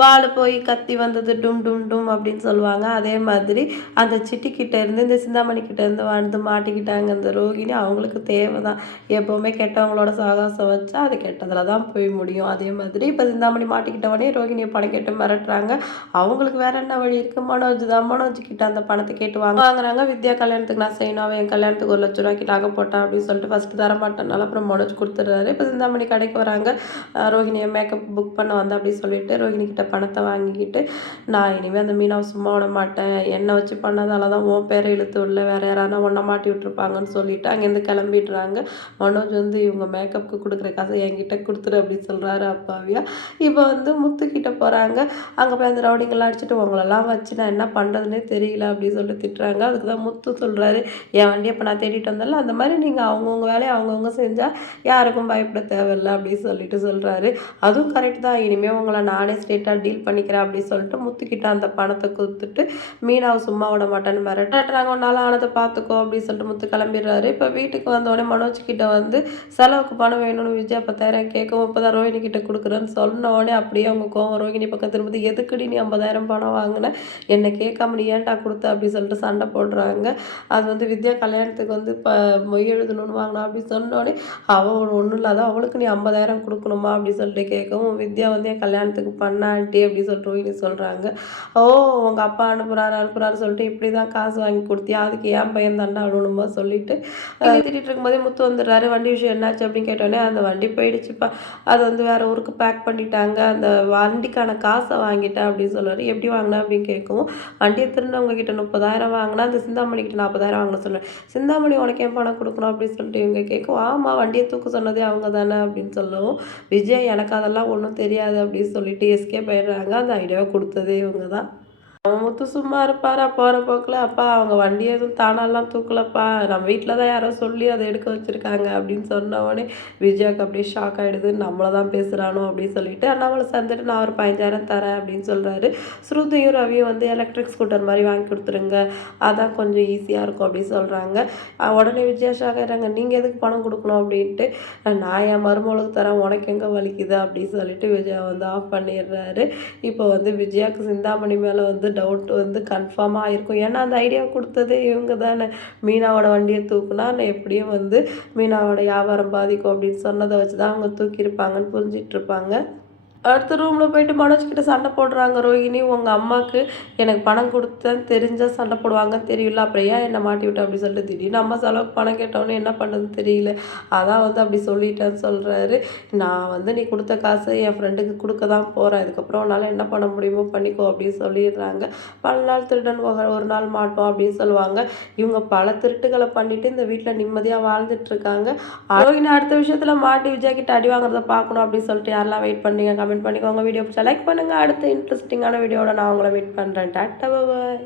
வாள் போய் கத்தி வந்தது டும் டும் டும் அப்படின்னு சொல்லுவாங்க. அதே மாதிரி அந்த சிட்டிக்கிட்ட இருந்து இந்த சிந்தாமணி கிட்ட இருந்து வந்து மாட்டிக்கிட்டாங்க அந்த ரோகிணி. அவங்களுக்கு தேவை தான் எப்போவுமே கெட்டவங்களோட சாகாசம் வச்சா அது கெட்டதில் தான் போய் முடியும். அதே மாதிரி இப்போ சிந்தாமணி மாட்டிக்கிட்டவனே ரோகிணியை பணம் கேட்டு மிரட்டுறாங்க. அவங்களுக்கு வேற என்ன வழி இருக்கு? மனோஜ் தான். மனோஜ் கிட்ட அந்த பணத்தை கேட்டு வாங்க. வாங்குறாங்க. வித்யா கல்யாணத்துக்கு நான் செய்யணும். அவன் என் கல்யாணத்துக்கு ஒரு லட்ச ரூபாய்க்கு நகை போட்டான் அப்படின்னு சொல்லிட்டு ஃபஸ்ட்டு தர மாட்டேனால அப்புறம் மனோஜ் கொடுத்துட்றாரு. இப்போ சிந்தாமணி கடைக்கு வராங்க. ரோகிணியை மேக்கப் புக் பண்ண வந்தேன் அப்படின்னு சொல்லிட்டு ரோகிணி கிட்ட பணத்தை வாங்கிக்கிட்டு நான் இனிமேல் அந்த மீனாவை சும்மா விட மாட்டேன். என்னை வச்சு பண்ணதால தான் உன் பேரை இழுத்து உள்ள வேற யாரானா ஒன்றை மாட்டி விட்டுருப்பாங்கன்னு சொல்லிட்டு அங்கேருந்து கிளம்பிடுறாங்க. மனோஜ் வந்து இவங்க மேக்கப்புக்கு கொடுக்குற காசை என்கிட்ட கொடுத்துரு அப்படின்னு சொல்கிறாரு அப்பாவியா. இப்போ வந்து முத்துக்கிட்ட போகிறாங்க அங்கே போய் அந்த ரவுடிங்கெல்லாம் அடிச்சுட்டு உங்களெல்லாம் வச்சு நான் என்ன பண்ணுறதுனே தெரியல அப்படின்னு சொல்லிட்டு திட்டுறாங்க. அதுக்கு தான் முத்து சொல்கிறாரு என் வண்டியை இப்போ நான் தேடிட்டு வந்தால அந்த மாதிரி நீங்கள் அவங்கவுங்க வேலையை அவங்கவுங்க செஞ்சால் யாருக்கும் பயப்பட தேவையில்லை அப்படின்னு சொல்லிட்டு சொல்கிறாரு அதுவும் கரெக்ட் தான். இனிமேல் உங்களை நானே ஸ்டேட்டாக நான் டீல் பண்ணிக்கிறேன் அப்படின்னு சொல்லிட்டு முத்துக்கிட்ட அந்த பணத்தை கொடுத்துட்டு மீனாவை சும்மா விட மாட்டேன்னு மிரட்டுறாங்க. ஒன்றால் ஆனதை பார்த்துக்கோ அப்படின்னு சொல்லிட்டு முத்து கிளம்பிடுறாரு. இப்போ வீட்டுக்கு வந்தோடனே மனோஜ் கிட்ட வந்து செலவுக்கு பணம் வேணும்னு விஜய் பத்தாயிரம் கேட்கவும் இப்போ தான் ரோஹிணி கிட்ட கொடுக்குறேன்னு சொன்ன உடனே அப்படியே அவங்க கோவம் ரோஹிணி பக்கம் திரும்பி எதுக்குடி நீ ஐம்பதாயிரம் பணம் வாங்கின? என்னை கேட்காம நீ ஏன்டா கொடுத்த? அப்படின்னு சொல்லிட்டு சண்டை போடுறாங்க. அது வந்து வித்யா கல்யாணத்துக்கு வந்து இப்போ மொய் எழுதணும்னு வாங்கினா அப்படின்னு சொன்னோடனே அவள் ஒன்றும் இல்லாத அவளுக்கு நீ ஐம்பதாயிரம் கொடுக்கணுமா? அப்படின்னு சொல்லிட்டு கேட்கவும் வித்யா வந்து என் கல்யாணத்துக்கு பண்ணா ஆண்டி அப்படின்னு சொல்லிட்டு ரோஹினி சொல்கிறாங்க ஓ உங்கள் அப்பா அனுப்புகிறாரு அனுப்புகிறாரு சொல்லிட்டு இப்படி தான் காசு வாங்கி கொடுத்தியா? அதுக்கு ஏன் பையன் தண்டா அழுணுமா சொல்லிட்டு திட்டிகிட்டு திட்டிட்டு இருக்கும்போதே முத்து வந்துடுறாரு. வண்டி விஷயம் என்னாச்சு அப்படின்னு கேட்டோடனே அந்த வண்டி போயிடுச்சுப்பா. அது வந்து வேற ஊருக்கு பேக் பண்ணிட்டாங்க. அந்த வண்டிக்கான காசை வாங்கிட்டேன் அப்படின்னு சொல்கிறாரு எப்படி வாங்கினேன் அப்படின்னு கேட்கவும் வண்டியை திருந்தவங்க கிட்ட முப்பதாயிரம் வாங்கினா அந்த சிந்தாமணி கிட்ட நாற்பதாயிரம் வாங்கின சொல்லுவேன் சிந்தாமணி உனக்கு ஏன் பணம் கொடுக்கணும் அப்படின்னு சொல்லிட்டு இவங்க கேட்கும் ஆமாம் வண்டியை தூக்க சொன்னதே அவங்க தானே அப்படின்னு சொல்லவும் விஜய் எனக்கு அதெல்லாம் ஒன்றும் தெரியாது அப்படின்னு சொல்லிட்டு எஸ்கே போயிடுறாங்க. அந்த ஐடியாவை கொடுத்ததே இவங்க தான். அவன் முத்து சும்மா இருப்பாரா போகிற போக்கில் அப்பா அவங்க வண்டி எதுவும் தானாலாம் தூக்கலப்பா. நம்ம வீட்டில் தான் யாரோ சொல்லி அதை எடுக்க வச்சுருக்காங்க. அப்படின்னு சொன்ன உடனே விஜயாக்கு அப்படியே ஷாக் ஆகிடுது நம்மளை தான் பேசுகிறானோ அப்படின்னு சொல்லிட்டு அண்ணாமலை சேர்ந்துட்டு நான் ஒரு பதினஞ்சாயிரம் தரேன். அப்படின்னு சொல்கிறாரு ஸ்ருதியும் ரவியும் வந்து எலக்ட்ரிக் ஸ்கூட்டர் மாதிரி வாங்கி கொடுத்துருங்க. அதான் கொஞ்சம் ஈஸியாக இருக்கும். அப்படின்னு சொல்கிறாங்க உடனே விஜயா ஷாக் ஆகிறாங்க நீங்கள் எதுக்கு பணம் கொடுக்கணும்? அப்படின்ட்டு நான் என் மருமகளுக்கு தரேன். உனக்கு எங்கே வலிக்குது? அப்படின்னு சொல்லிட்டு விஜயா வந்து ஆஃப் பண்ணிடுறாரு. இப்போ வந்து விஜயாவுக்கு சிந்தாமணி மேலே வந்து டவுட் வந்து கன்ஃபார்மாக இருக்கும் ஏன்னா அந்த ஐடியா கொடுத்ததே இவங்க தானே. மீனாவோட வண்டியை தூக்குனா நான் எப்படியும் வந்து மீனாவோட வியாபாரம் பாதிக்கும் அப்படின்னு சொன்னதை வச்சு தான் அவங்க தூக்கியிருப்பாங்கன்னு புரிஞ்சிட்ருப்பாங்க அடுத்த ரூமில் போயிட்டு மனோஜ் கிட்ட சண்டை போடுறாங்க ரோஹிணி. உங்கள் அம்மாவுக்கு எனக்கு பணம் கொடுத்தேன் தெரிஞ்சால் சண்டை போடுவாங்க தெரியல. அப்புறம் ஏன் என்னை மாட்டி விட்டேன் அப்படி சொல்லிட்டு திடீர்னு அம்மா செலவுக்கு பணம் கேட்டோன்னே என்ன பண்ணுறதுன்னு தெரியல. அதான் வந்து அப்படி சொல்லிட்டேன்னு சொல்கிறாரு நான் வந்து நீ கொடுத்த காசை என் ஃப்ரெண்டுக்கு கொடுக்க தான் போகிறேன் இதுக்கப்புறம் உன்னால் என்ன பண்ண முடியுமோ பண்ணிக்கோ அப்படின்னு சொல்லிடுறாங்க. பல நாள் திருடன் போக ஒரு நாள் மாட்டோம் அப்படின்னு சொல்லுவாங்க. இவங்க பல திருட்டுகளை பண்ணிட்டு இந்த வீட்டில் நிம்மதியாக வாழ்ந்துட்டு இருக்காங்க. அடுத்த விஷயத்தில் மாட்டி விஜய் கிட்ட அடி வாங்குறத பார்க்கணும் அப்படின்னு சொல்லிட்டு யாரெல்லாம் வெயிட் பண்ணீங்க? கமெண்ட் பண்ணிக்கோங்க. வீடியோ பிடிச்சா லைக் பண்ணுங்கள் அடுத்த இன்ட்ரெஸ்டிங்கான வீடியோட நான் உங்களை மீட் பண்ணுறேன் டாட்டா பாய்